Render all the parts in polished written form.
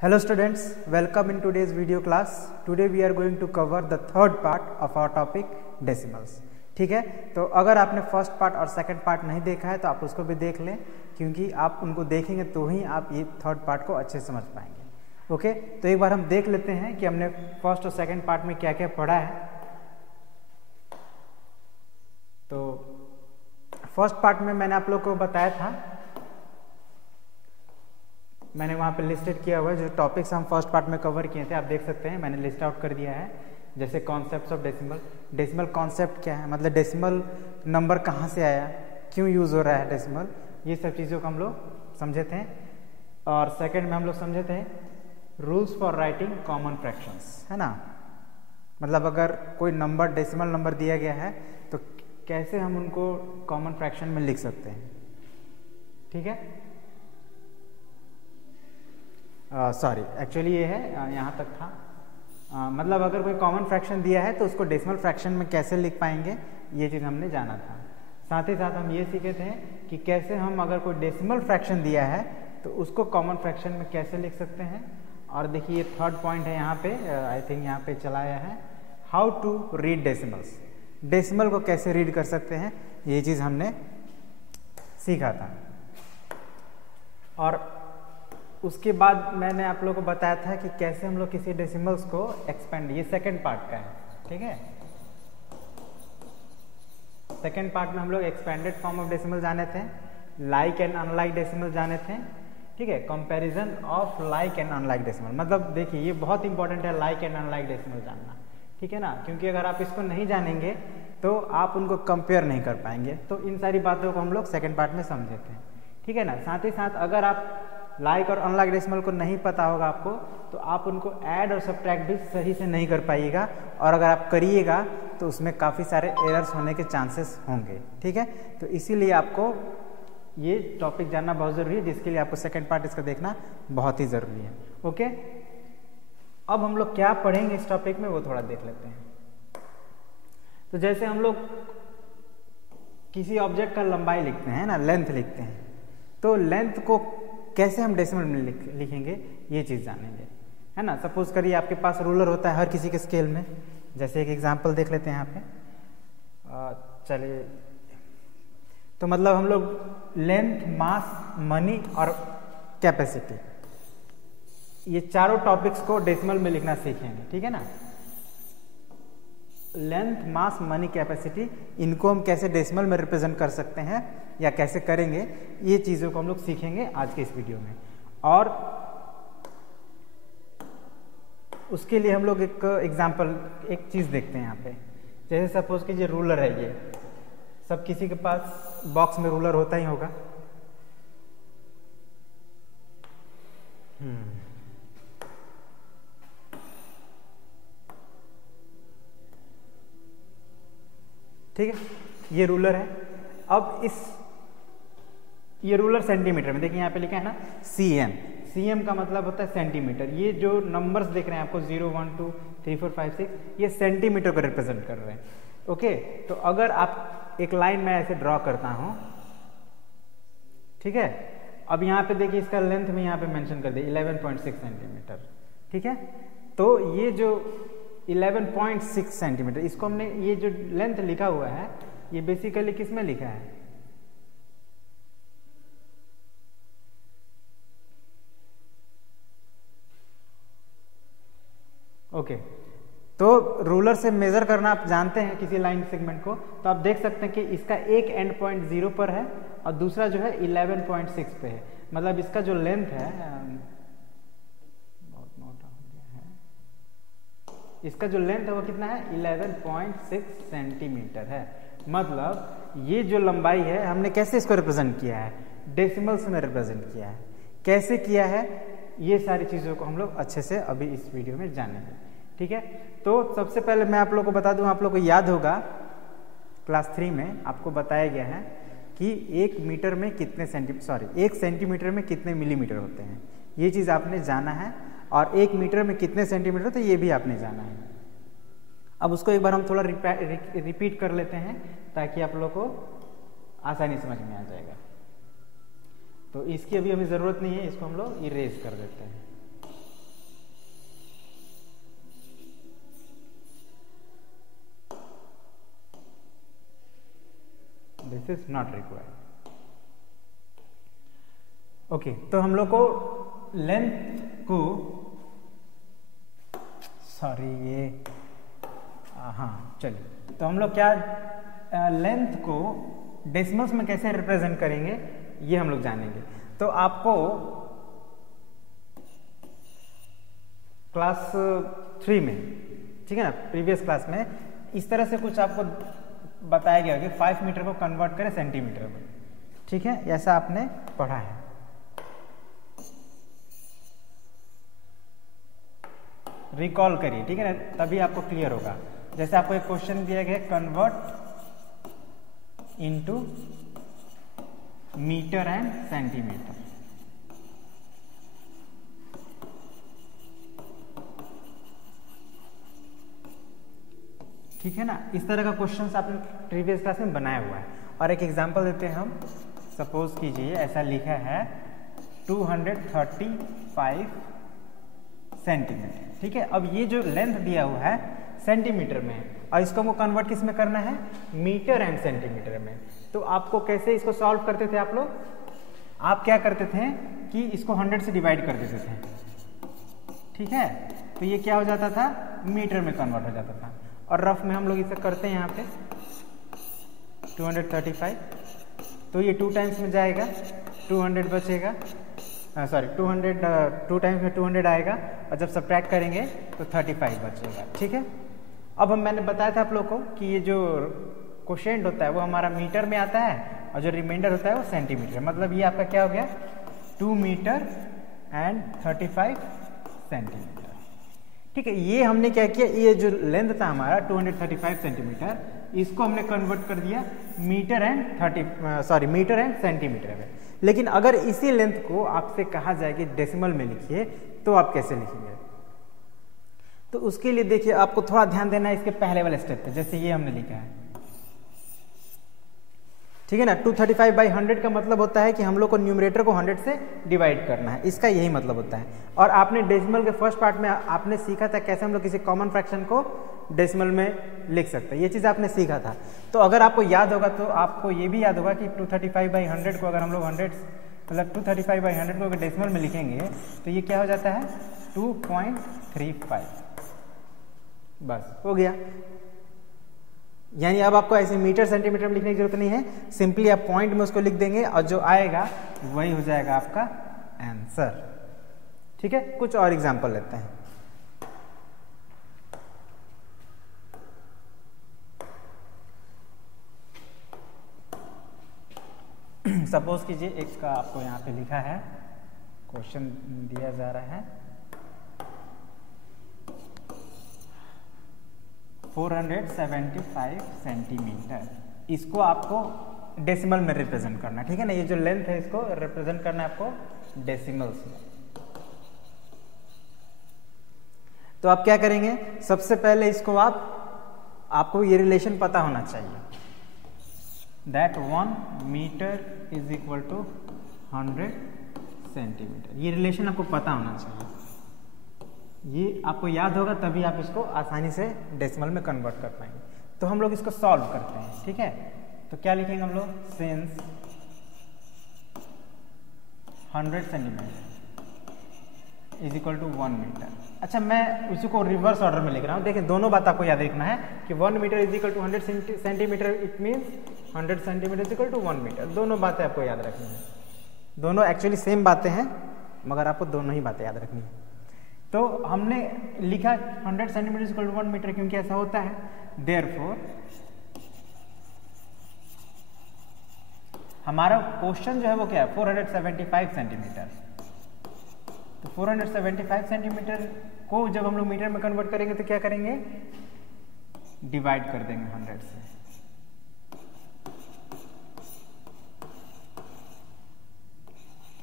Hello students, welcome in today's video class. Today we are going to cover the third part of our topic decimals. ठीक है, तो अगर आपने first part और second part नहीं देखा है तो आप उसको भी देख लें, क्योंकि आप उनको देखेंगे तो ही आप ये थर्ड पार्ट को अच्छे से समझ पाएंगे। ओके, तो एक बार हम देख लेते हैं कि हमने फर्स्ट और सेकंड पार्ट में क्या क्या पढ़ा है। तो फर्स्ट पार्ट में मैंने आप लोग को बताया था, मैंने वहाँ पे लिस्टेड किया हुआ है जो टॉपिक्स हम फर्स्ट पार्ट में कवर किए थे, आप देख सकते हैं मैंने लिस्ट आउट कर दिया है। जैसे concepts of decimal, decimal concept क्या है, मतलब डेसिमल नंबर कहाँ से आया, क्यों यूज़ हो रहा है डेसिमल, ये सब चीज़ों को हम लोग समझे थे। और सेकंड में हम लोग समझे थे rules for writing common fractions, है ना, मतलब अगर कोई नंबर डेसिमल नंबर दिया गया है तो कैसे हम उनको कॉमन फ्रैक्शन में लिख सकते हैं। ठीक है, सॉरी एक्चुअली ये है यहाँ तक था, मतलब अगर कोई कॉमन फ्रैक्शन दिया है तो उसको डेसिमल फ्रैक्शन में कैसे लिख पाएंगे, ये चीज़ हमने जाना था। साथ ही साथ हम ये सीखे थे कि कैसे हम अगर कोई डेसिमल फ्रैक्शन दिया है तो उसको कॉमन फ्रैक्शन में कैसे लिख सकते हैं। और देखिए थर्ड पॉइंट है यहाँ पे, आई थिंक यहाँ पे चलाया है, how to read decimals, decimal को कैसे रीड कर सकते हैं, ये चीज़ हमने सीखा था। और उसके बाद मैंने आप लोगों को बताया था कि कैसे हम लोग किसी डेसिमल्स को एक्सपेंड, ये सेकंड पार्ट का है। ठीक है, सेकंड पार्ट में हम लोग एक्सपेंडेड फॉर्म ऑफ डेसिमल जाने थे, लाइक एंड अनलाइक डेसिमल जाने थे। ठीक है, comparison of like and unlike decimal, मतलब देखिए ये बहुत इंपॉर्टेंट है लाइक एंड अनलाइक डेसिमल जानना। ठीक है ना, क्योंकि अगर आप इसको नहीं जानेंगे तो आप उनको कंपेयर नहीं कर पाएंगे। तो इन सारी बातों को हम लोग सेकेंड पार्ट में समझे थे। ठीक है ना, साथ ही साथ अगर आप लाइक और अनलाइक डेसिमल को नहीं पता होगा आपको तो आप उनको ऐड और सब्ट्रैक्ट भी सही से नहीं कर पाइएगा, और अगर आप करिएगा तो उसमें काफ़ी सारे एरर्स होने के चांसेस होंगे। ठीक है, तो इसीलिए आपको ये टॉपिक जानना बहुत ज़रूरी है, जिसके लिए आपको सेकंड पार्ट इसका देखना बहुत ही ज़रूरी है। ओके, अब हम लोग क्या पढ़ेंगे इस टॉपिक में वो थोड़ा देख लेते हैं। तो जैसे हम लोग किसी ऑब्जेक्ट का लंबाई लिखते हैं ना, लेंथ लिखते हैं, तो लेंथ को कैसे हम डेसिमल में लिखेंगे ये चीज़ जानेंगे, है ना। सपोज करिए आपके पास रूलर होता है हर किसी के स्केल में, जैसे एक एग्जांपल देख लेते हैं यहाँ पे। चलिए, तो मतलब हम लोग लेंथ, मास, मनी और कैपेसिटी, ये चारों टॉपिक्स को डेसिमल में लिखना सीखेंगे। ठीक है ना, लेंथ, मास, मनी, कैपेसिटी, इनको हम कैसे डेसिमल में रिप्रेजेंट कर सकते हैं या कैसे करेंगे, ये चीज़ों को हम लोग सीखेंगे आज के इस वीडियो में। और उसके लिए हम लोग एक एग्जांपल, एक चीज़ देखते हैं यहाँ पे। जैसे सपोज कि ये रूलर है, ये सब किसी के पास बॉक्स में रूलर होता ही होगा। ठीक है, ये रूलर है। अब ये रूलर सेंटीमीटर में, देखिए यहाँ पे लिखा है ना cm, cm का मतलब होता है सेंटीमीटर। ये जो नंबर्स देख रहे हैं आपको 0, 1, 2, 3, 4, 5, 6, ये सेंटीमीटर को रिप्रेजेंट कर रहे हैं। ओके, तो अगर आप एक लाइन में ऐसे ड्रॉ करता हूँ, ठीक है, अब यहाँ पे देखिए इसका लेंथ में यहाँ पे मेंशन कर दिया 11.6 सेंटीमीटर। ठीक है, तो ये जो 11.6 सेंटीमीटर, इसको हमने, ये जो लेंथ लिखा हुआ है ये बेसिकली किस में लिखा है, ओके। तो रूलर से मेजर करना आप जानते हैं किसी लाइन सेगमेंट को, तो आप देख सकते हैं कि इसका एक एंड पॉइंट 0 पर है और दूसरा जो है 11.6 पे है। मतलब इसका जो लेंथ है, बहुत मोटा हो गया है, इसका जो लेंथ है वो कितना है, 11.6 सेंटीमीटर है। मतलब ये जो लंबाई है हमने कैसे इसको रिप्रेजेंट किया है, डेसिमल्स में रिप्रेजेंट किया है। कैसे किया है, ये सारी चीज़ों को हम लोग अच्छे से अभी इस वीडियो में जानेंगे। ठीक है, तो सबसे पहले मैं आप लोग को बता दूं, आप लोग को याद होगा क्लास 3 में आपको बताया गया है कि 1 मीटर में कितने 1 सेंटीमीटर में कितने मिलीमीटर होते हैं, ये चीज़ आपने जाना है। और 1 मीटर में कितने सेंटीमीटर होते हैं ये भी आपने जाना है। अब उसको एक बार हम थोड़ा रिपीट कर लेते हैं ताकि आप लोग को आसानी समझ में आ जाएगा। तो इसकी अभी हमें ज़रूरत नहीं है, इसको हम लोग इरेज कर देते हैं। This is not required. Okay, तो हम लोग को लेंथ को, सॉरी ये हाँ चलिए, तो हम लोग क्या लेंथ को डेसिमल्स में कैसे रिप्रेजेंट करेंगे ये हम लोग जानेंगे। तो आपको क्लास 3 में, ठीक है ना, प्रीवियस क्लास में इस तरह से कुछ आपको बताया गया कि 5 मीटर को कन्वर्ट करें सेंटीमीटर में, ठीक है, ऐसा आपने पढ़ा है। रिकॉल करिए, ठीक है ना, तभी आपको क्लियर होगा। जैसे आपको एक क्वेश्चन दिया गया, convert into metre and centimetre, ठीक है ना। इस तरह का क्वेश्चन आपने प्रीवियस क्लास में बनाया हुआ है। और एक एग्जांपल देते हैं हम, सपोज कीजिए ऐसा लिखा है 235 सेंटीमीटर, ठीक है। अब ये जो लेंथ दिया हुआ है सेंटीमीटर में और इसको हमको कन्वर्ट किस में करना है, मीटर एंड सेंटीमीटर में। तो आपको कैसे इसको सॉल्व करते थे आप लोग, आप क्या करते थे कि इसको 100 से डिवाइड कर देते थे, ठीक है, तो ये क्या हो जाता था, मीटर में कन्वर्ट हो जाता था। और रफ में हम लोग इसे करते हैं यहाँ पे 235, तो ये 2 टाइम्स में जाएगा, 200 बचेगा, सॉरी 2 टाइम्स में 200 आएगा और जब सब्ट्रैक्ट करेंगे तो 35 बचेगा, ठीक है। अब मैंने बताया था आप लोग को कि ये जो कोशेंट होता है वो हमारा मीटर में आता है और जो रिमाइंडर होता है वो सेंटीमीटर, मतलब ये आपका क्या हो गया 2 मीटर एंड 35 सेंटीमीटर, ठीक है। ये हमने क्या किया, ये जो लेंथ था हमारा 235 सेंटीमीटर, इसको हमने कन्वर्ट कर दिया metre and metre and centimetre में। लेकिन अगर इसी लेंथ को आपसे कहा जाए कि डेसिमल में लिखिए तो आप कैसे लिखेंगे, तो उसके लिए देखिए आपको थोड़ा ध्यान देना है इसके पहले वाले स्टेप पे। जैसे ये हमने लिखा है, ठीक है ना, 235/100 का मतलब होता है कि हम लोग को न्यूमरेटर को 100 से डिवाइड करना है, इसका यही मतलब होता है। और आपने डेसिमल के फर्स्ट पार्ट में आपने सीखा था कैसे हम लोग किसी कॉमन फ्रैक्शन को डेसिमल में लिख सकते हैं, ये चीज़ आपने सीखा था। तो अगर आपको याद होगा तो आपको ये भी याद होगा कि 235/100 को अगर हम लोग 235/100 को अगर डेसिमल में लिखेंगे तो ये क्या हो जाता है 2.35, बस हो गया। यानी अब आपको ऐसे मीटर सेंटीमीटर में लिखने की जरूरत नहीं है, सिंपली आप पॉइंट में उसको लिख देंगे और जो आएगा वही हो जाएगा आपका आंसर, ठीक है। कुछ और एग्जांपल लेते हैं। सपोज कीजिए एक का आपको यहाँ पे लिखा है, क्वेश्चन दिया जा रहा है 475 सेंटीमीटर, इसको आपको डेसिमल में रिप्रेजेंट करना है, ठीक है ना। ये जो लेंथ है इसको रिप्रेजेंट करना है आपको डेसिमल्स में। तो आप क्या करेंगे, सबसे पहले इसको आपको ये रिलेशन पता होना चाहिए, that 1 metre is equal to 100 centimetre. ये रिलेशन आपको पता होना चाहिए, ये आपको याद होगा तभी आप इसको आसानी से डेसिमल में कन्वर्ट कर पाएंगे। तो हम लोग इसको सॉल्व करते हैं, ठीक है। तो क्या लिखेंगे हम लोग, since 100 centimetre is equal to 1 metre. अच्छा, मैं उसी को रिवर्स ऑर्डर में लिख रहा हूँ। देखिए दोनों बात आपको याद रखना है कि 1 metre is equal to 100 centimetre, it means 100 centimetre is equal to 1 metre. दोनों बातें आपको याद रखनी है, दोनों एक्चुअली सेम बातें हैं मगर आपको दोनों ही बातें याद रखनी है। तो हमने लिखा 100 centimetre is equal to 1 metre क्योंकि ऐसा होता है, देयरफॉर हमारा क्वेश्चन जो है वो क्या है 475 सेंटीमीटर। तो 475 सेंटीमीटर को जब हम लोग मीटर में कन्वर्ट करेंगे तो क्या करेंगे, डिवाइड कर देंगे 100 से।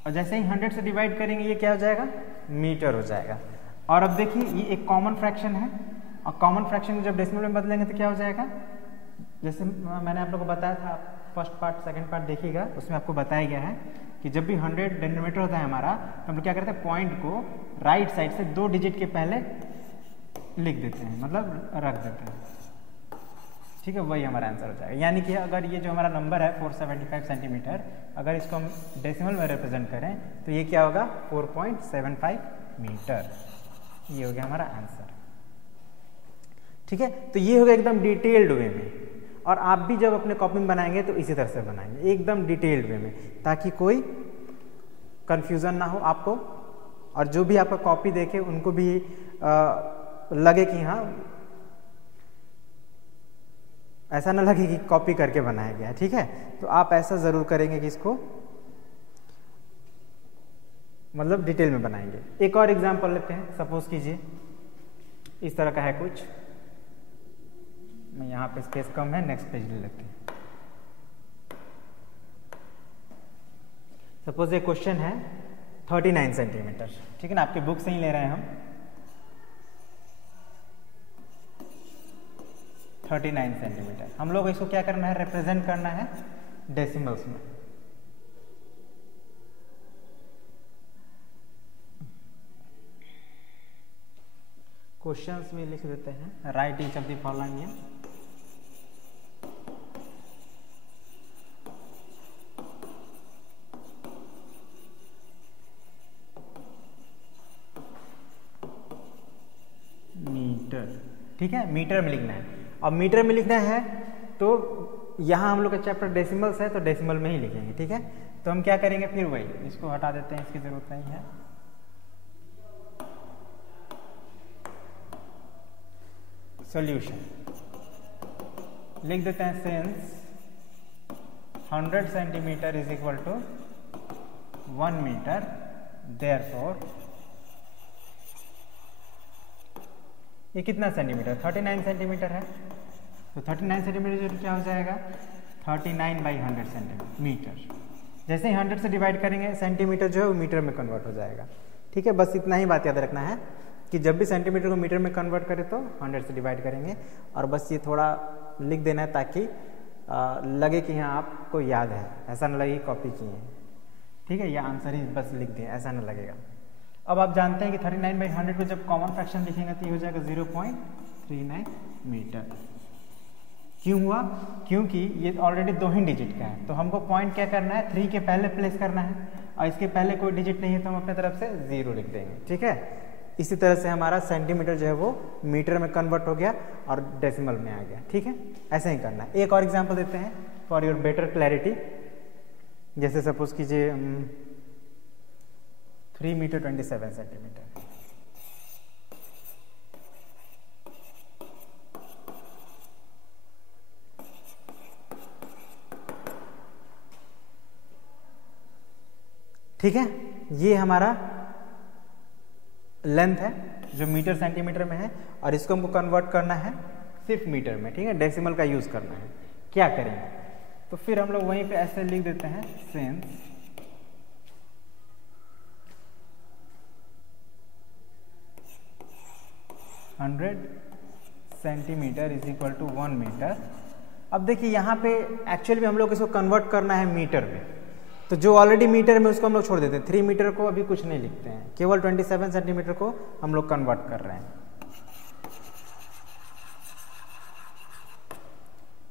और जैसे ही 100 से डिवाइड करेंगे ये क्या हो जाएगा, मीटर हो जाएगा। और अब देखिए ये एक कॉमन फ्रैक्शन है और कॉमन फ्रैक्शन जब डेसिमल में बदलेंगे तो क्या हो जाएगा, जैसे मैंने आप लोगों को बताया था, फर्स्ट पार्ट सेकंड पार्ट देखिएगा, उसमें आपको बताया गया है कि जब भी 100 डिनोमिनेटर होता है हमारा तो हम लोग क्या करते हैं, पॉइंट को राइट साइड से 2 डिजिट के पहले लिख देते हैं, मतलब रख देते हैं। ठीक है, वही हमारा आंसर हो जाएगा। यानी कि अगर ये जो हमारा नंबर है 475 सेंटीमीटर, अगर इसको हम डेसिमल में रिप्रेजेंट करें तो ये क्या होगा 4.75 मीटर। ये हो गया हमारा आंसर। ठीक है, तो ये हो गया एकदम डिटेल्ड वे में। और आप भी जब अपने कॉपी में बनाएंगे तो इसी तरह से बनाएंगे, एकदम डिटेल्ड वे में, ताकि कोई कंफ्यूजन ना हो आपको, और जो भी आपका कॉपी देखे उनको भी लगे कि हाँ, ऐसा ना लगे कि कॉपी करके बनाया गया है। ठीक है, तो आप ऐसा जरूर करेंगे कि इसको मतलब डिटेल में बनाएंगे। एक और एग्जांपल लेते हैं। सपोज कीजिए इस तरह का है कुछ, मैं यहाँ पे स्पेस कम है, नेक्स्ट पेज ले लेते हैं। सपोज ये क्वेश्चन है 39 सेंटीमीटर, ठीक है ना, आपकी बुक से ही ले रहे हैं हम। 39 सेंटीमीटर हम लोग इसको क्या करना है, रिप्रेजेंट करना है डेसिमल्स में। क्वेश्चंस में लिख देते हैं, write each of the following. Metre, ठीक है, मीटर में लिखना है। अब मीटर में लिखना है तो यहाँ हम लोग का चैप्टर डेसिमल्स है, तो डेसिमल में ही लिखेंगे। ठीक है, तो हम क्या करेंगे, फिर वही इसको हटा देते हैं, इसकी जरूरत नहीं है। सॉल्यूशन लिख देते हैं, since 100 centimetre is equal to 1 metre, therefore ये कितना सेंटीमीटर, 39 सेंटीमीटर है, तो 39 सेंटीमीटर क्या हो जाएगा 39/100 सेंटीमीटर। जैसे ही 100 से डिवाइड करेंगे सेंटीमीटर जो है वो मीटर में कन्वर्ट हो जाएगा। ठीक है, बस इतना ही बात याद रखना है कि जब भी सेंटीमीटर को मीटर में कन्वर्ट करें तो 100 से डिवाइड करेंगे। और बस ये थोड़ा लिख देना है ताकि लगे कि हाँ आपको याद है, ऐसा ना लगे कॉपी किए हैं। ठीक है, या आंसर ही बस लिख दिए, ऐसा ना लगेगा। अब आप जानते हैं कि 39/100 को जब कॉमन फ्रैक्शन लिखेंगे तो ये हो जाएगा 0.39 मीटर। क्यों हुआ, क्योंकि ये ऑलरेडी 2 ही डिजिट का है, तो हमको पॉइंट क्या करना है, 3 के पहले प्लेस करना है, और इसके पहले कोई डिजिट नहीं है तो हम अपने तरफ से 0 लिख देंगे। ठीक है, इसी तरह से हमारा सेंटीमीटर जो है वो मीटर में कन्वर्ट हो गया और डेसिमल में आ गया। ठीक है, ऐसे ही करना है। एक और एग्जाम्पल देते हैं फॉर योर बेटर क्लैरिटी। जैसे सपोज कीजिए 3 मीटर 27 सेंटीमीटर। ठीक है, ये हमारा लेंथ है जो मीटर सेंटीमीटर में है, और इसको हमको कन्वर्ट करना है सिर्फ मीटर में। ठीक है, डेसिमल का यूज करना है। क्या करेंगे, तो फिर हम लोग वहीं पे ऐसे लिख देते हैं, since 100 centimetre is equal to 1 metre. अब देखिए यहाँ पे एक्चुअली में हम लोग इसको कन्वर्ट करना है मीटर में, तो जो ऑलरेडी मीटर में उसको हम लोग छोड़ देते हैं। 3 मीटर को अभी कुछ नहीं लिखते हैं, केवल 27 सेंटीमीटर को हम लोग कन्वर्ट कर रहे हैं।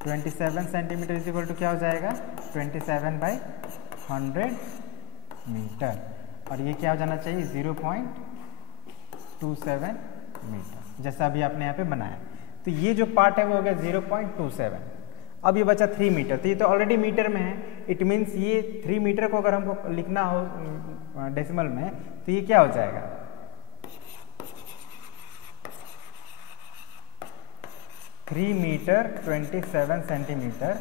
27 सेंटीमीटर इज इक्वल टू क्या हो जाएगा 27/100 मीटर, और ये क्या हो जाना चाहिए 0.27 मीटर, जैसा अभी आपने यहाँ पे बनाया। तो ये जो पार्ट है वो हो गया 0.27। अब ये बचा 3 मीटर, तो ये तो ऑलरेडी मीटर में है। इट मीन्स ये 3 मीटर को अगर हमको लिखना हो डेसिमल में तो ये क्या हो जाएगा 3 मीटर 27 सेंटीमीटर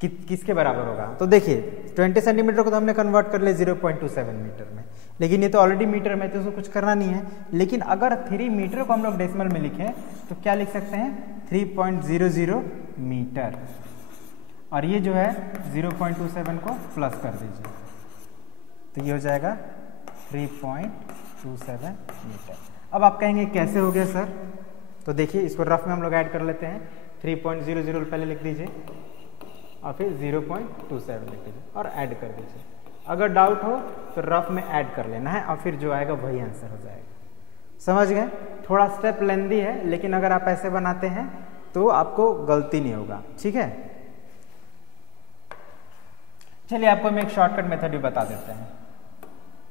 किसके बराबर होगा। तो देखिए 20 सेंटीमीटर को तो हमने कन्वर्ट कर लिया 0.27 मीटर में, लेकिन ये तो ऑलरेडी मीटर में, तो उसको कुछ करना नहीं है। लेकिन अगर 3 मीटर को हम लोग डेसिमल में लिखें तो क्या लिख सकते हैं 3.00 मीटर, और ये जो है 0.27 को प्लस कर दीजिए तो ये हो जाएगा 3.27 मीटर। अब आप कहेंगे कैसे हो गया सर, तो देखिए इसको रफ में हम लोग ऐड कर लेते हैं। 3.00 पहले लिख दीजिए और फिर 0.27 लिख दीजिए और ऐड कर दीजिए। अगर डाउट हो तो रफ में ऐड कर लेना है और फिर जो आएगा वही आंसर हो जाएगा। समझ गए, थोड़ा स्टेप लेंदी है, लेकिन अगर आप ऐसे बनाते हैं तो आपको गलती नहीं होगा। ठीक है, चलिए आपको हम एक शॉर्टकट मेथड भी बता देते हैं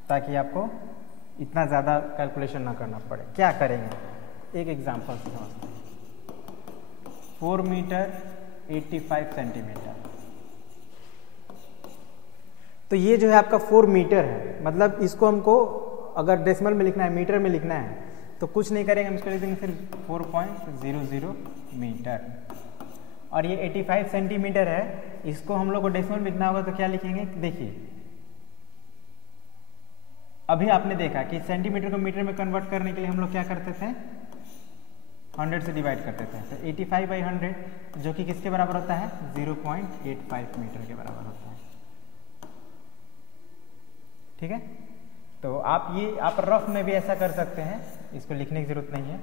ताकि आपको इतना ज़्यादा कैलकुलेशन ना करना पड़े। क्या करेंगे, एक एग्जांपल से समझते हैं। 4 मीटर 85 सेंटीमीटर, तो ये जो है आपका 4 मीटर है, मतलब इसको हमको अगर डेसिमल में लिखना है, मीटर में लिखना है, तो कुछ नहीं करेंगे, हम इसको लिख देंगे सिर्फ 4.00 मीटर। और ये 85 सेंटीमीटर है, इसको हम लोग को डेसिमल लिखना होगा तो क्या लिखेंगे, देखिए अभी आपने देखा कि सेंटीमीटर को मीटर में कन्वर्ट करने के लिए हम लोग क्या करते थे, 100 से डिवाइड करते थे। तो 85/100 जो कि किसके बराबर होता है, 0.85 मीटर के बराबर होता है। ठीक है, तो आप रफ में भी ऐसा कर सकते हैं, इसको लिखने की जरूरत नहीं है।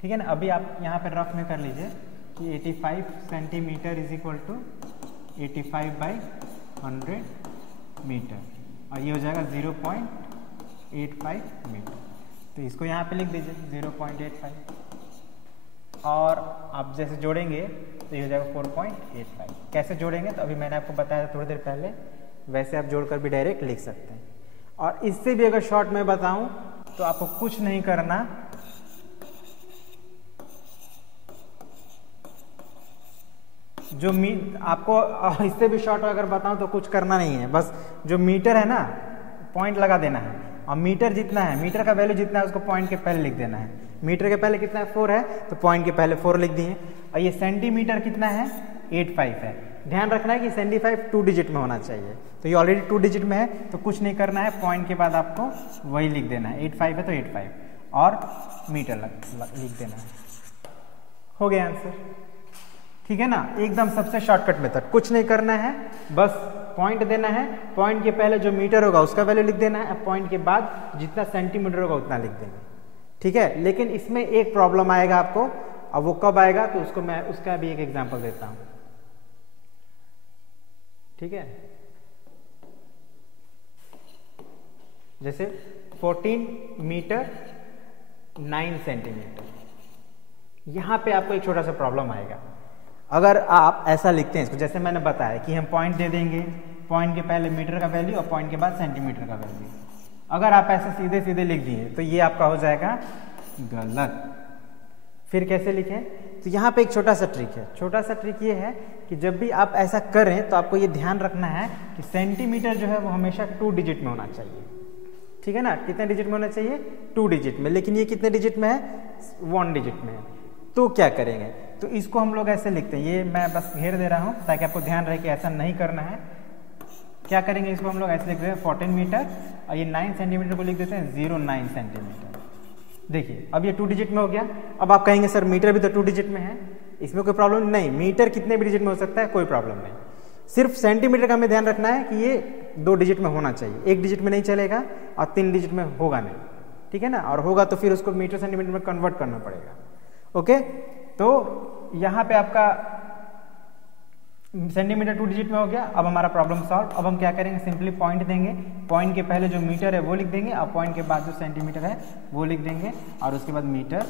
ठीक है ना, अभी आप यहाँ पे रफ में कर लीजिए कि 85 centimetre is equal to 85/100 metre, और ये हो जाएगा 0.85 मीटर। तो इसको यहाँ पे लिख दीजिए 0.85, और आप जैसे जोड़ेंगे तो ये हो जाएगा 4.85। कैसे जोड़ेंगे, तो अभी मैंने आपको बताया था थोड़ी देर पहले, वैसे आप जोड़कर भी डायरेक्ट लिख सकते हैं। और इससे भी अगर शॉर्ट में बताऊं तो आपको कुछ नहीं करना, जो आपको इससे भी शॉर्ट अगर बताऊं तो कुछ करना नहीं है, बस जो मीटर है ना पॉइंट लगा देना है, और मीटर जितना है, मीटर का वैल्यू जितना है उसको पॉइंट के पहले लिख देना है। मीटर के पहले कितना है, 4 है, तो पॉइंट के पहले 4 लिख दिए। और ये सेंटीमीटर कितना है, 85 है। ध्यान रखना है कि 75 2 डिजिट में होना चाहिए, तो ये ऑलरेडी 2 डिजिट में है, तो कुछ नहीं करना है, पॉइंट के बाद आपको वही लिख देना है। 85 है तो 85 और मीटर लिख देना है। हो गया आंसर। ठीक है ना, एकदम सबसे शॉर्टकट मेथड, कुछ नहीं करना है, बस पॉइंट देना है, पॉइंट के पहले जो मीटर होगा उसका वैल्यू लिख देना है, पॉइंट के बाद जितना सेंटीमीटर होगा उतना लिख देंगे। ठीक है, लेकिन इसमें एक प्रॉब्लम आएगा आपको, अब वो कब आएगा तो उसको मैं उसका भी एक एग्जांपल देता हूं। ठीक है, जैसे 14 मीटर 9 सेंटीमीटर, यहां पे आपको एक छोटा सा प्रॉब्लम आएगा। अगर आप ऐसा लिखते हैं इसको, जैसे मैंने बताया कि हम पॉइंट दे देंगे, पॉइंट के पहले मीटर का वैल्यू और पॉइंट के बाद सेंटीमीटर का वैल्यू, अगर आप ऐसे सीधे सीधे लिख दिए तो ये आपका हो जाएगा गलत। फिर कैसे लिखें, तो यहाँ पे एक छोटा सा ट्रिक है। छोटा सा ट्रिक ये है कि जब भी आप ऐसा करें तो आपको ये ध्यान रखना है कि सेंटीमीटर जो है वो हमेशा 2 डिजिट में होना चाहिए। ठीक है ना, कितने डिजिट में होना चाहिए, 2 डिजिट में, लेकिन ये कितने डिजिट में है, 1 डिजिट में है। तो क्या करेंगे, तो इसको हम लोग ऐसे लिखते हैं, ये मैं बस घेर दे रहा हूँ ताकि आपको ध्यान रहे कि ऐसा नहीं करना है। क्या करेंगे, इसको हम लोग ऐसे लिख देते हैं 14 मीटर, और ये 9 सेंटीमीटर को लिख देते हैं 0.9 सेंटीमीटर। देखिए अब ये 2 डिजिट में हो गया। अब आप कहेंगे सर मीटर भी तो 2 डिजिट में है, इसमें कोई प्रॉब्लम नहीं, मीटर कितने भी डिजिट में हो सकता है, कोई प्रॉब्लम नहीं। सिर्फ सेंटीमीटर का हमें ध्यान रखना है कि ये 2 डिजिट में होना चाहिए, 1 डिजिट में नहीं चलेगा और 3 डिजिट में होगा नहीं। ठीक है ना, और होगा तो फिर उसको मीटर सेंटीमीटर में कन्वर्ट करना पड़ेगा। ओके, तो यहाँ पे आपका सेंटीमीटर 2 डिजिट में हो गया। अब हमारा प्रॉब्लम सॉल्व। अब हम क्या करेंगे, सिंपली पॉइंट देंगे, पॉइंट के पहले जो मीटर है वो लिख देंगे और पॉइंट के बाद जो सेंटीमीटर है वो लिख देंगे, और उसके बाद मीटर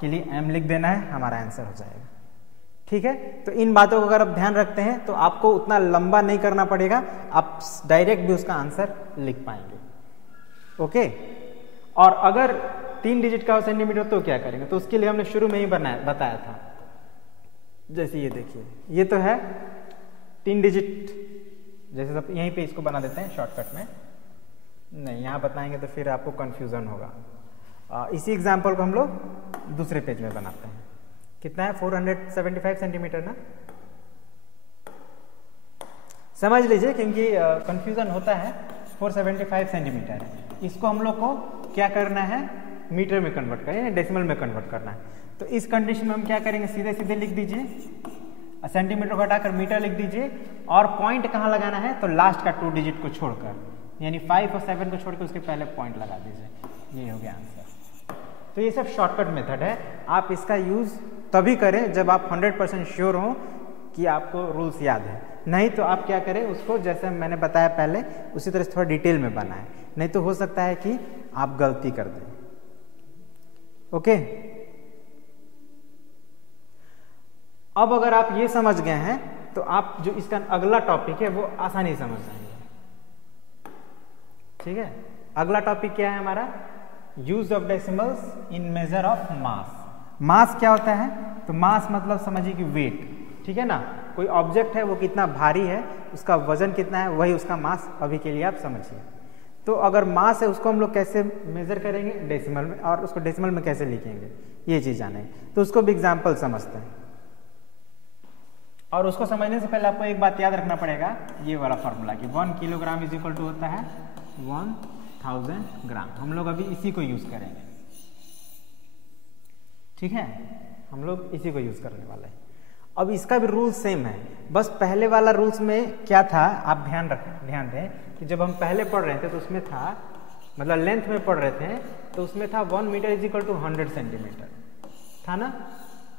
के लिए m लिख देना है, हमारा आंसर हो जाएगा। ठीक है, तो इन बातों को अगर आप ध्यान रखते हैं तो आपको उतना लंबा नहीं करना पड़ेगा, आप डायरेक्ट भी उसका आंसर लिख पाएंगे। ओके, और अगर 3 डिजिट का हो सेंटीमीटर तो क्या करेंगे, तो उसके लिए हमने शुरू में ही बताया था। जैसे ये देखिए, ये तो है 3 डिजिट, जैसे सब यहीं पे इसको बना देते हैं शॉर्टकट में, नहीं यहाँ बताएंगे तो फिर आपको कंफ्यूजन होगा। इसी एग्जांपल को हम लोग दूसरे पेज में बनाते हैं। कितना है, 475 सेंटीमीटर ना, समझ लीजिए क्योंकि कंफ्यूजन होता है। 475 सेंटीमीटर है, इसको हम लोग को क्या करना है, मीटर में कन्वर्ट करना है, डेसिमल में कन्वर्ट करना है। तो इस कंडीशन में हम क्या करेंगे, सीधे सीधे लिख दीजिए, सेंटीमीटर को हटाकर मीटर लिख दीजिए, और पॉइंट कहाँ लगाना है, तो लास्ट का 2 डिजिट को छोड़कर, यानी 5 और 7 को छोड़कर उसके पहले पॉइंट लगा दीजिए। ये हो गया आंसर। तो ये सब शॉर्टकट मेथड है, आप इसका यूज तभी करें जब आप 100% श्योर हो कि आपको रूल्स याद है, नहीं तो आप क्या करें उसको जैसे मैंने बताया पहले उसी तरह से थोड़ा डिटेल में बनाएं, नहीं तो हो सकता है कि आप गलती कर दें। ओके, अब अगर आप ये समझ गए हैं तो आप जो इसका अगला टॉपिक है वो आसानी समझ जाएंगे। ठीक है, अगला टॉपिक क्या है हमारा, use of decimals in measure of mass. Mass क्या होता है, तो मास मतलब समझिए कि वेट, ठीक है ना, कोई ऑब्जेक्ट है वो कितना भारी है, उसका वजन कितना है, वही उसका मास अभी के लिए आप समझिए। तो अगर मास है उसको हम लोग कैसे मेजर करेंगे, डेसिमल में, और उसको डेसिमल में कैसे लिखेंगे ये चीज़ जाने, तो उसको भी एग्जाम्पल समझते हैं। और उसको समझने से पहले आपको एक बात याद रखना पड़ेगा, ये वाला फार्मूला कि 1 किलोग्राम इज इक्वल टू होता है 1000 ग्राम। हम लोग अभी इसी को यूज करेंगे, ठीक है, हम लोग इसी को यूज करने वाले हैं। अब इसका भी रूल सेम है, बस पहले वाला रूल्स में क्या था आप ध्यान दें कि जब हम पहले पढ़ रहे थे तो उसमें था, मतलब लेंथ में पढ़ रहे थे तो उसमें था 1 metre is equal to 100 centimetre था ना,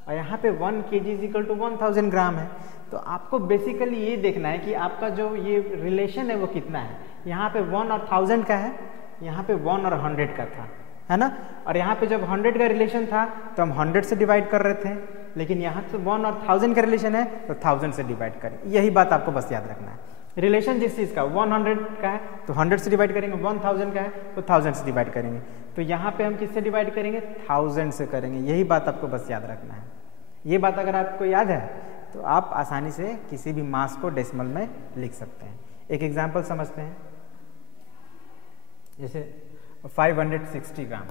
और यहाँ पे 1 kg is equal to 1000 gram है। तो आपको बेसिकली ये देखना है कि आपका जो ये रिलेशन है वो कितना है। यहाँ पे 1 और 1000 का है, यहाँ पे 1 और 100 का था, है ना, और यहाँ पे जब 100 का रिलेशन था तो हम 100 से डिवाइड कर रहे थे, लेकिन यहाँ तो 1 और 1000 का रिलेशन है तो 1000 से डिवाइड करें। यही बात आपको बस याद रखना है। रिलेशन जिस चीज़ का 100 का है तो 100 से डिवाइड करेंगे, 1000 का है तो 1000 से डिवाइड करेंगे। तो यहाँ पे हम किससे डिवाइड करेंगे, 1000 से करेंगे। यही बात आपको बस याद रखना है। ये बात अगर आपको याद है तो आप आसानी से किसी भी मास को डेसिमल में लिख सकते हैं। एक एग्जाम्पल समझते हैं, जैसे 560 ग्राम,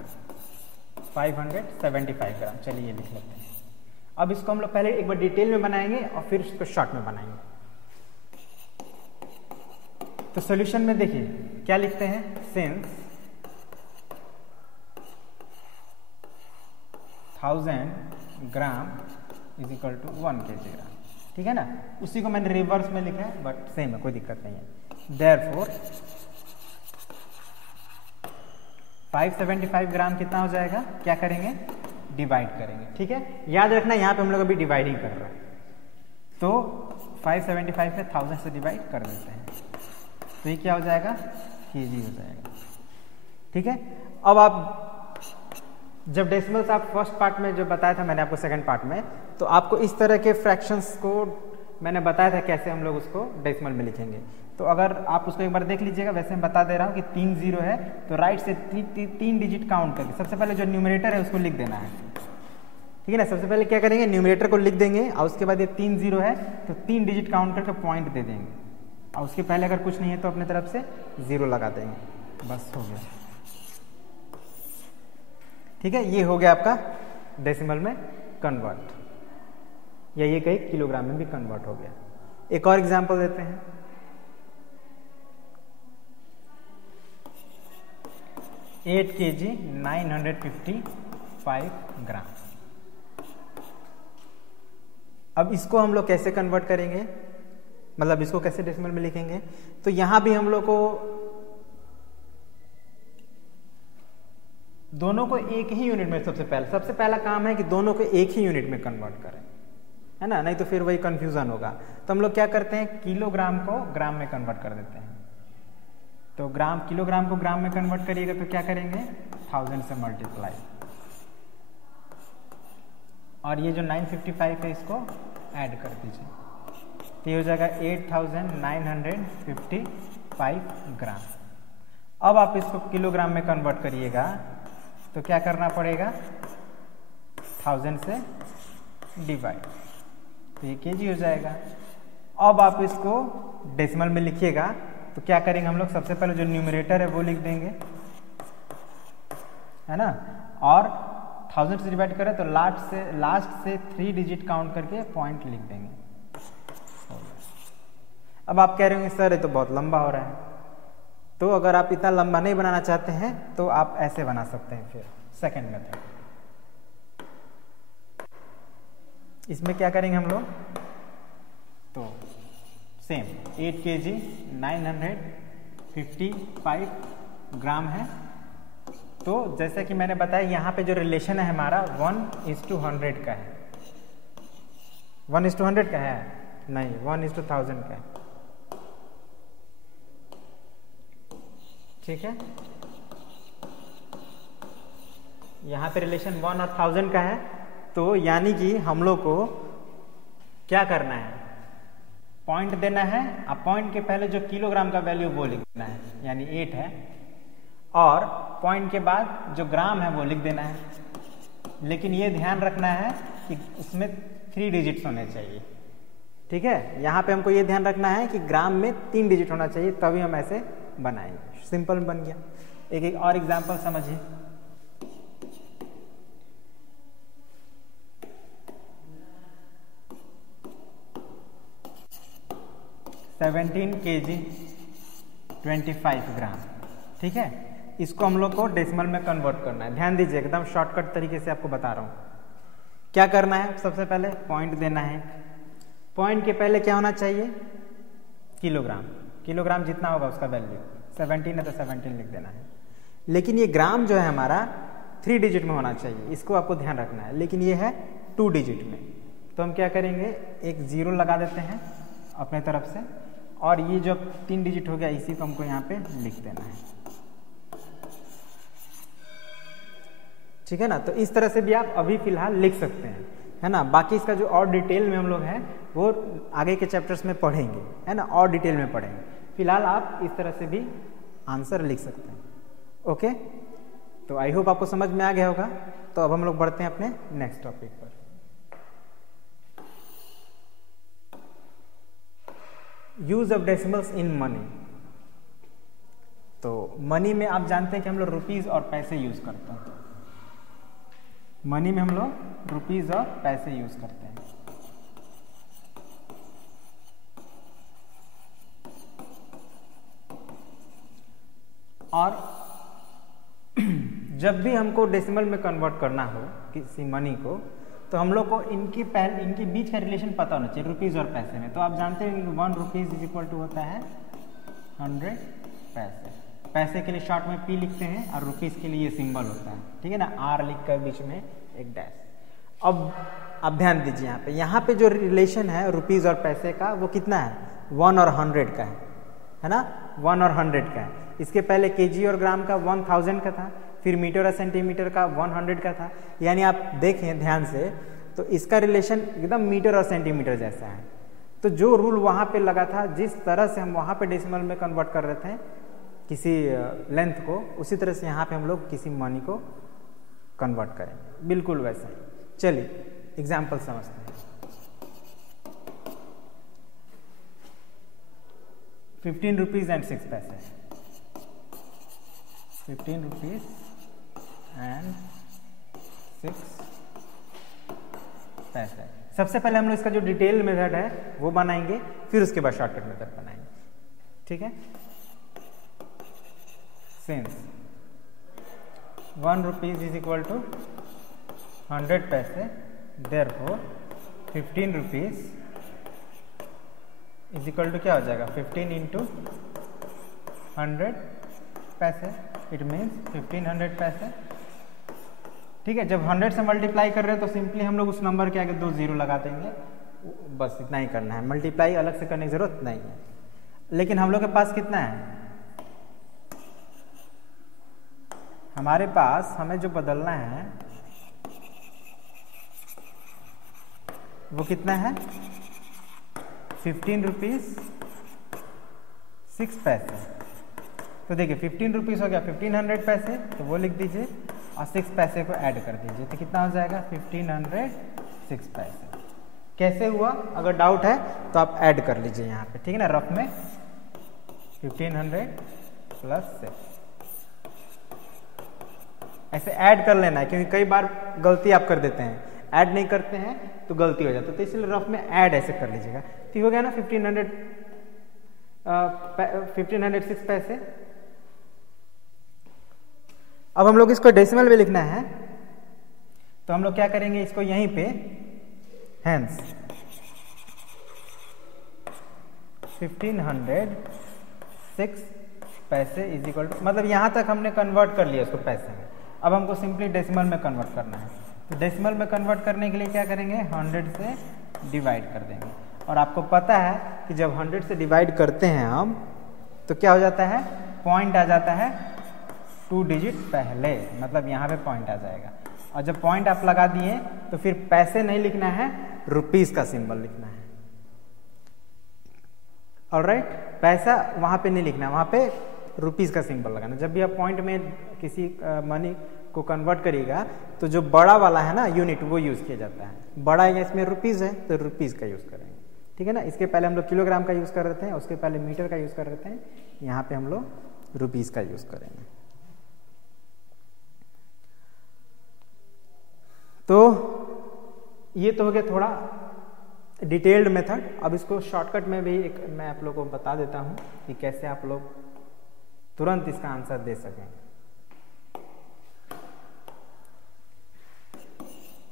575 ग्राम, चलिए ये लिख लेते हैं। अब इसको हम लोग पहले एक बार डिटेल में बनाएंगे और फिर इसको शॉर्ट में बनाएंगे। तो सॉल्यूशन में देखिए क्या लिखते हैं, since 1000 gram is equal to 1 kg gram, ठीक है ना, उसी को मैंने रिवर्स में लिखा है बट सेम है, कोई दिक्कत नहीं है। देयरफॉर 575 ग्राम कितना हो जाएगा, क्या करेंगे, डिवाइड करेंगे, ठीक है। याद रखना यहाँ पे हम लोग अभी डिवाइडिंग कर रहे हैं, तो 575 में 1000 से डिवाइड कर देते हैं, तो ये क्या हो जाएगा, kg हो जाएगा, ठीक है। अब आप जब डेसिमल्स आप फर्स्ट पार्ट में जो बताया था मैंने आपको सेकंड पार्ट में, तो आपको इस तरह के फ्रैक्शंस को मैंने बताया था कैसे हम लोग उसको डेसिमल में लिखेंगे। तो अगर आप उसको एक बार देख लीजिएगा, वैसे मैं बता दे रहा हूँ कि 3 0 है तो राइट से 3 डिजिट काउंट करके सबसे पहले जो न्यूमरेटर है उसको लिख देना है, ठीक है ना। सबसे पहले क्या करेंगे, न्यूमरेटर को लिख देंगे और उसके बाद ये 3 0 है तो 3 डिजिट काउंट करके पॉइंट दे देंगे, और उसके पहले अगर कुछ नहीं है तो अपने तरफ से 0 लगा देंगे, बस हो गया, ठीक है। ये हो गया आपका डेसिमल में कन्वर्ट, या ये कहीं किलोग्राम में भी कन्वर्ट हो गया। एक और एग्जांपल देते हैं, 8 kg 955 ग्राम। अब इसको हम लोग कैसे कन्वर्ट करेंगे, मतलब इसको कैसे डेसिमल में लिखेंगे, तो यहां भी हम लोग को दोनों को एक ही यूनिट में, सबसे पहला काम है कि दोनों को एक ही यूनिट में कन्वर्ट करें, है ना, नहीं तो फिर वही कंफ्यूजन होगा। तो हम लोग क्या करते हैं, किलोग्राम को ग्राम में कन्वर्ट कर देते हैं। तो किलोग्राम को ग्राम में कन्वर्ट करिएगा तो क्या करेंगे, 1000 से मल्टीप्लाई, और ये जो 955 है इसको ऐड कर दीजिए, तो ये हो जाएगा 8955 ग्राम। अब आप इसको किलोग्राम में कन्वर्ट करिएगा तो क्या करना पड़ेगा, 1000 से डिवाइड, तो ये kg हो जाएगा। अब आप इसको डेसिमल में लिखिएगा तो क्या करेंगे हम लोग, सबसे पहले जो न्यूमरेटर है वो लिख देंगे, है ना, और 1000 से डिवाइड करें तो लास्ट से 3 डिजिट काउंट करके पॉइंट लिख देंगे। अब आप कह रहे होंगे सर ये तो बहुत लंबा हो रहा है, तो अगर आप इतना लंबा नहीं बनाना चाहते हैं तो आप ऐसे बना सकते हैं। फिर सेकंड मेथड, इसमें क्या करेंगे हम लोग, तो सेम 8 kg 955 ग्राम है। तो जैसे कि मैंने बताया यहाँ पे जो रिलेशन है हमारा 1:100 का है, 1:100 का है, नहीं, 1:1000 का है। ठीक है, यहाँ पे रिलेशन 1 और 1000 का है, तो यानी कि हम लोग को क्या करना है, पॉइंट देना है, अब पॉइंट के पहले जो किलोग्राम का वैल्यू वो लिखना है, यानी 8 है, और पॉइंट के बाद जो ग्राम है वो लिख देना है। लेकिन ये ध्यान रखना है कि उसमें 3 डिजिट्स होने चाहिए। ठीक है, यहाँ पे हमको ये ध्यान रखना है कि ग्राम में 3 डिजिट होना चाहिए, तभी हम ऐसे बनाएंगे। सिंपल बन गया। एक और एग्जांपल समझिए। 17 kg 25 ग्राम। ठीक है, इसको हम लोग को डेसिमल में कन्वर्ट करना है। ध्यान दीजिए, एकदम शॉर्टकट तरीके से आपको बता रहा हूँ। क्या करना है, सबसे पहले पॉइंट देना है। पॉइंट के पहले क्या होना चाहिए, किलोग्राम। किलोग्राम जितना होगा उसका वैल्यू 17 है तो 17 लिख देना है। लेकिन ये ग्राम जो है हमारा 3 डिजिट में होना चाहिए, इसको आपको ध्यान रखना है। लेकिन ये है 2 डिजिट में, तो हम क्या करेंगे, एक 0 लगा देते हैं अपने तरफ से, और ये जो 3 डिजिट हो गया इसी को हमको यहाँ पे लिख देना है। ठीक है ना, तो इस तरह से भी आप अभी फिलहाल लिख सकते हैं, है ना। बाकी इसका जो और डिटेल में हम लोग हैं वो आगे के चैप्टर्स में पढ़ेंगे, है ना, और डिटेल में पढ़ेंगे। फिलहाल आप इस तरह से भी आंसर लिख सकते हैं। ओके, तो आई होप आपको समझ में आ गया होगा। तो अब हम लोग बढ़ते हैं अपने नेक्स्ट टॉपिक पर। Use of decimals in money. तो मनी में आप जानते हैं कि हम लोग रुपीज और पैसे यूज करते हैं। मनी में हम लोग रुपीज और पैसे यूज करते हैं। और जब भी हमको डेसिमल में कन्वर्ट करना हो किसी मनी को, तो हम लोग को इनकी बीच का रिलेशन पता होना चाहिए, रुपीज और पैसे में। तो आप जानते हैं कि 1 रुपीज इज इक्वल टू होता है 100 पैसे। पैसे के लिए शॉर्ट में P लिखते हैं और रुपीज के लिए ये सिंबल होता है, ठीक है ना, R लिख कर बीच में एक डैश। अब ध्यान दीजिए, यहाँ पे जो रिलेशन है रुपीज और पैसे का वो कितना है, 1 और 100 का है ना, 1 और 100 का है। इसके पहले केजी और ग्राम का 1000 का था, फिर मीटर और सेंटीमीटर का 100 का था। यानी आप देखें ध्यान से तो इसका रिलेशन एकदम मीटर और सेंटीमीटर जैसा है। तो जो रूल वहाँ पे लगा था, जिस तरह से हम वहाँ पे डेसिमल में कन्वर्ट कर रहे थे किसी लेंथ को, उसी तरह से यहाँ पे हम लोग किसी मनी को कन्वर्ट करेंगे, बिल्कुल वैसा ही। चलिए एग्जाम्पल समझते हैं। 15 रुपीज एंड 6 पैसे। 15 रुपीज एंड 6 पैसे। सबसे पहले हम लोग इसका जो डिटेल मेथड है वो बनाएंगे, फिर उसके बाद शॉर्टकट मेथड बनाएंगे। ठीक है, since 1 rupees is equal to 100 पैसे, therefore 15 rupees is equal to क्या हो जाएगा, 15 इंटू 100 पैसे। इट मीन्स 1500 पैसे। ठीक है, जब 100 से मल्टीप्लाई कर रहे हैं तो सिंपली हम लोग उस नंबर के आगे 2 0 लगा देंगे, बस इतना ही करना है। मल्टीप्लाई अलग से करने की जरूरत नहीं है। लेकिन हम लोग के पास कितना है, हमारे पास हमें जो बदलना है वो कितना है, 15 रुपीज 6 पैसे। तो देखिए 15 रुपीज हो गया 1500 पैसे, तो वो लिख दीजिए और 6 पैसे को ऐड कर दीजिए, तो कितना हो जाएगा 1506 पैसे। कैसे हुआ, अगर डाउट है तो आप ऐड कर लीजिए यहाँ पे, ठीक है ना, रफ में 1500 प्लस 6 ऐसे ऐड कर लेना है, क्योंकि कई बार गलती आप कर देते हैं, ऐड नहीं करते हैं तो गलती हो जाती है। तो इसलिए रफ में ऐड ऐसे कर लीजिएगा। ठीक हो गया ना, 1506 पैसे। अब हम लोग इसको डेसिमल में लिखना है, तो हम लोग क्या करेंगे, इसको यहीं पे हेंस 1506 पैसे इज इक्वल टू, मतलब यहां तक हमने कन्वर्ट कर लिया इसको पैसे में। अब हमको सिंपली डेसिमल में कन्वर्ट करना है। तो डेसिमल में कन्वर्ट करने के लिए क्या करेंगे, 100 से डिवाइड कर देंगे। और आपको पता है कि जब 100 से डिवाइड करते हैं हम तो क्या हो जाता है, पॉइंट आ जाता है 2 डिजिट पहले, मतलब यहाँ पे पॉइंट आ जाएगा। और जब पॉइंट आप लगा दिए तो फिर पैसे नहीं लिखना है, रुपीस का सिंबल लिखना है। ऑलराइट, पैसा वहाँ पे नहीं लिखना है, वहाँ पे रुपीस का सिंबल लगाना। जब भी आप पॉइंट में किसी मनी को कन्वर्ट करिएगा तो जो बड़ा वाला है ना यूनिट, वो यूज़ किया जाता है। बड़ा है इसमें रुपीस है तो रुपीस का यूज़ करेंगे, ठीक है ना। इसके पहले हम लोग किलोग्राम का यूज़ कर रहे थे, उसके पहले मीटर का यूज़ कर रहे थे, यहाँ पे हम लोग रुपीस का यूज़ करेंगे। तो ये तो हो गया थोड़ा डिटेल्ड मेथड। अब इसको शॉर्टकट में भी एक मैं आप लोगों को बता देता हूँ कि कैसे आप लोग तुरंत इसका आंसर दे सकें।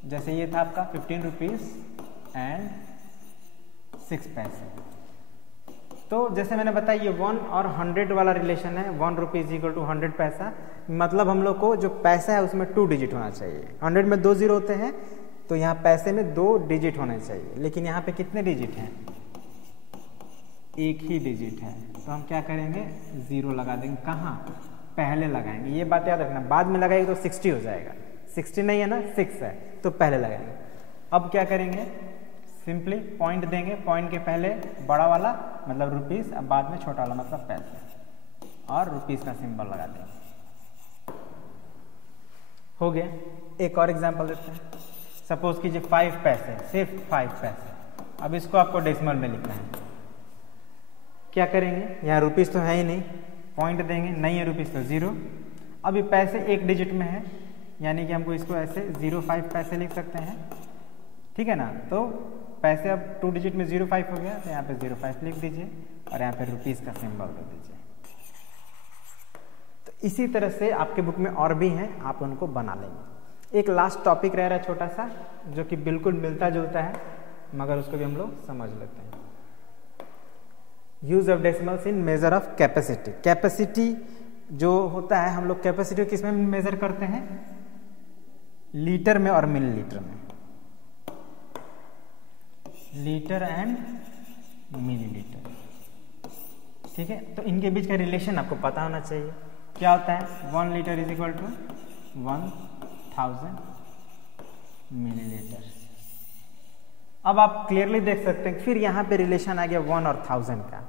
जैसे ये था आपका 15 रुपीज़ एंड 6 पैसे। तो जैसे मैंने बताया ये 1 और 100 वाला रिलेशन है, 1 रुपीज़ इक्वल टू 100 पैसा। मतलब हम लोग को जो पैसा है उसमें 2 डिजिट होना चाहिए। 100 में 2 जीरो होते हैं तो यहाँ पैसे में 2 डिजिट होने चाहिए, लेकिन यहाँ पे कितने डिजिट हैं, एक ही डिजिट है। तो हम क्या करेंगे, 0 लगा देंगे। कहाँ, पहले लगाएंगे। ये बात याद रखना, बाद में लगाएंगे तो 60 हो जाएगा। 60 नहीं है ना, 6 है, तो पहले लगाएंगे। अब क्या करेंगे, सिंपली पॉइंट देंगे, पॉइंट के पहले बड़ा वाला मतलब रुपीस, अब बाद में छोटा वाला मतलब पैसे, और रुपीस का सिंबल लगा देंगे। हो गया। एक और एग्जांपल देते हैं। सपोज कीजिए 5 पैसे, सिर्फ 5 पैसे। अब इसको आपको डेसिमल में लिखना है। क्या करेंगे, यहाँ रुपीस तो है ही नहीं, पॉइंट देंगे, नहीं है रुपीस तो 0। अब ये पैसे एक डिजिट में है, यानी कि हमको इसको ऐसे 0.5 पैसे लिख सकते हैं, ठीक है ना। तो पैसे अब 2 डिजिट में 0.5 हो गया, तो यहाँ पे 0.5 लिख दीजिए और यहाँ पे रुपीस का सिंबल दे दीजिए। तो इसी तरह से आपके बुक में और भी हैं, आप उनको बना लेंगे। एक लास्ट टॉपिक रह रहा है छोटा सा, जो कि बिल्कुल मिलता जुलता है, मगर उसको भी हम लोग समझ लेते हैं। Use of decimals in measure of capacity. Capacity जो होता है, हम लोग कैपेसिटी किस में मेजर करते हैं, लीटर में और मिलीलीटर में। लीटर एंड मिलीलीटर, ठीक है। तो इनके बीच का रिलेशन आपको पता होना चाहिए। क्या होता है, 1 litre is equal to 1000 millilitre. अब आप क्लियरली देख सकते हैं, फिर यहाँ पे रिलेशन आ गया 1 और 1000 का।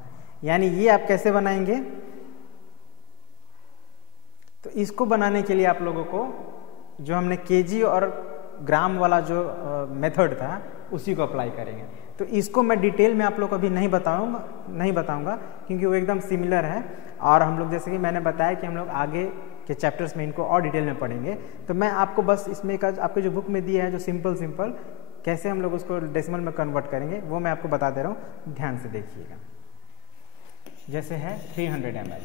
यानी ये आप कैसे बनाएंगे, तो इसको बनाने के लिए आप लोगों को जो हमने केजी और ग्राम वाला जो मेथड था उसी को अप्लाई करेंगे। तो इसको मैं डिटेल में आप लोग को अभी नहीं बताऊंगा क्योंकि वो एकदम सिमिलर है। और हम लोग जैसे कि मैंने बताया कि हम लोग आगे के चैप्टर्स में इनको और डिटेल में पढ़ेंगे। तो मैं आपको बस इसमें का आपके जो बुक में दिया है, जो सिंपल कैसे हम लोग उसको डेसिमल में कन्वर्ट करेंगे, वो मैं आपको बता दे रहा हूँ, ध्यान से देखिएगा। जैसे है 300 ml,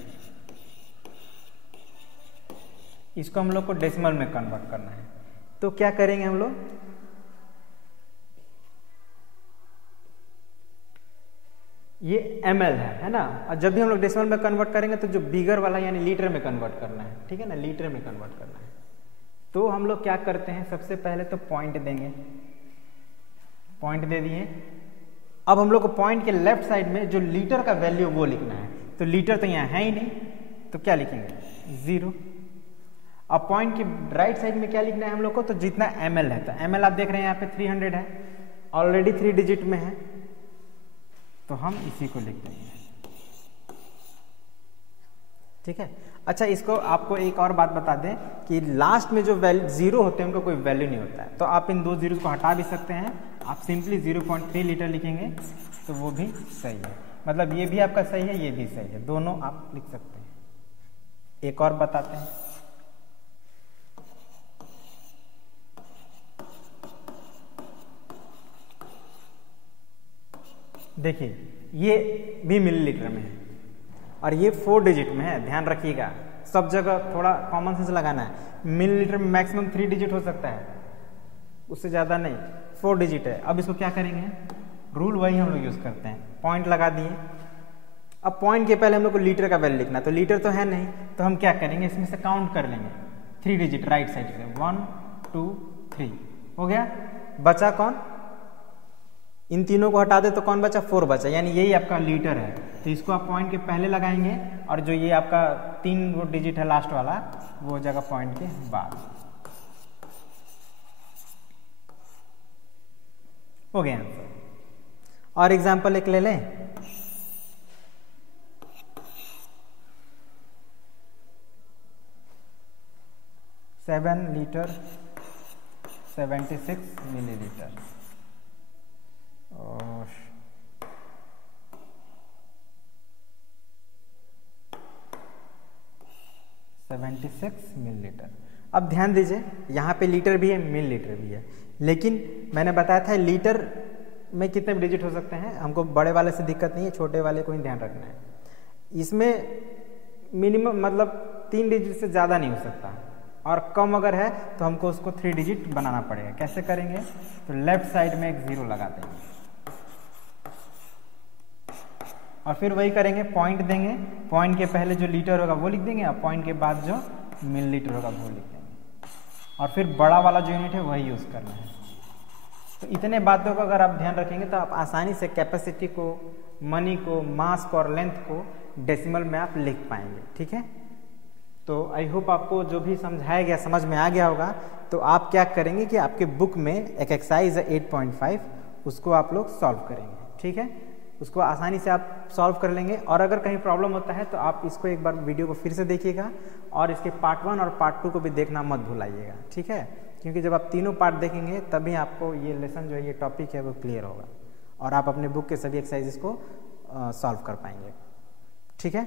इसको हम लोग को डेसिमल में कन्वर्ट करना है। तो क्या करेंगे हम लोग, ये ml है ना। और जब भी हम लोग डेसिमल में कन्वर्ट करेंगे तो जो बिगर वाला यानी लीटर में कन्वर्ट करना है, ठीक है ना, लीटर में कन्वर्ट करना है। तो हम लोग क्या करते हैं, सबसे पहले तो पॉइंट देंगे, पॉइंट दे दिए। अब हम लोग को पॉइंट के लेफ्ट साइड में जो लीटर का वैल्यू वो लिखना है। तो लीटर तो यहाँ है ही नहीं, तो क्या लिखेंगे, 0। अब पॉइंट की राइट साइड में क्या लिखना है हम लोग को, तो जितना ml है, तो ml आप देख रहे हैं यहाँ पे 300 है, ऑलरेडी 3 डिजिट में है, तो हम इसी को लिख देंगे, ठीक है। अच्छा, इसको आपको एक और बात बता दें कि लास्ट में जो 0 होते हैं उनका कोई वैल्यू नहीं होता है। तो आप इन 2 जीरो को हटा भी सकते हैं, आप सिंपली 0.3 लीटर लिखेंगे तो वो भी सही है। मतलब ये भी आपका सही है, ये भी सही है, दोनों आप लिख सकते हैं। एक और बताते हैं, देखिए ये भी मिलीलीटर में है और ये 4 डिजिट में है। ध्यान रखिएगा, सब जगह थोड़ा कॉमन सेंस लगाना है। मिलीलीटर में मैक्सिमम 3 डिजिट हो सकता है, उससे ज़्यादा नहीं, 4 डिजिट है। अब इसको क्या करेंगे, रूल वही हम लोग यूज़ करते हैं, पॉइंट लगा दिए। अब पॉइंट के पहले हम लोग को लीटर का वैल्यू लिखना, तो लीटर तो है नहीं, तो हम क्या करेंगे, इसमें से काउंट कर लेंगे 3 डिजिट राइट साइड से, 1 2 3 हो गया। बचा कौन, इन तीनों को हटा दे तो कौन बचा, 4 बचा, यानी यही आपका लीटर है। तो इसको आप पॉइंट के पहले लगाएंगे और जो ये आपका 3 डिजिट है लास्ट वाला वो जगह पॉइंट के बाद। हो गया आंसर। और एग्जांपल एक ले लें, सेवन लीटर 76 मिलीलीटर। और 76 मिलीलीटर। अब ध्यान दीजिए यहाँ पे लीटर भी है, मिलीलीटर भी है, लेकिन मैंने बताया था लीटर में कितने डिजिट हो सकते हैं, हमको बड़े वाले से दिक्कत नहीं है, छोटे वाले को ही ध्यान रखना है। इसमें मिनिमम मतलब 3 डिजिट से ज़्यादा नहीं हो सकता, और कम अगर है तो हमको उसको 3 डिजिट बनाना पड़ेगा। कैसे करेंगे, तो लेफ्ट साइड में एक 0 लगा देंगे और फिर वही करेंगे, पॉइंट देंगे, पॉइंट के पहले जो लीटर होगा वो लिख देंगे और पॉइंट के बाद जो मिलीलीटर होगा वो लिख देंगे, और फिर बड़ा वाला जो यूनिट है वही यूज़ करना है। तो इतने बातों को अगर आप ध्यान रखेंगे तो आप आसानी से कैपेसिटी को, मनी को, मास को और लेंथ को डेसिमल में आप लिख पाएंगे। ठीक है, तो आई होप आपको जो भी समझाया गया समझ में आ गया होगा। तो आप क्या करेंगे कि आपके बुक में एक एक्सरसाइज है 8.5, उसको आप लोग सॉल्व करेंगे। ठीक है, उसको आसानी से आप सॉल्व कर लेंगे, और अगर कहीं प्रॉब्लम होता है तो आप इसको एक बार वीडियो को फिर से देखिएगा और इसके पार्ट 1 और पार्ट 2 को भी देखना मत भूलाइएगा। ठीक है, क्योंकि जब आप तीनों पार्ट देखेंगे तभी आपको ये लेसन जो है, ये टॉपिक है वो क्लियर होगा और आप अपने बुक के सभी एक्सरसाइजेस को सॉल्व कर पाएंगे। ठीक है,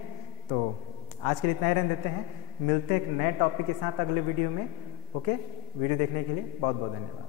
तो आज के लिए इतना ही रहने देते हैं, मिलते हैं एक नए टॉपिक के साथ अगले वीडियो में। ओके, वीडियो देखने के लिए बहुत बहुत धन्यवाद।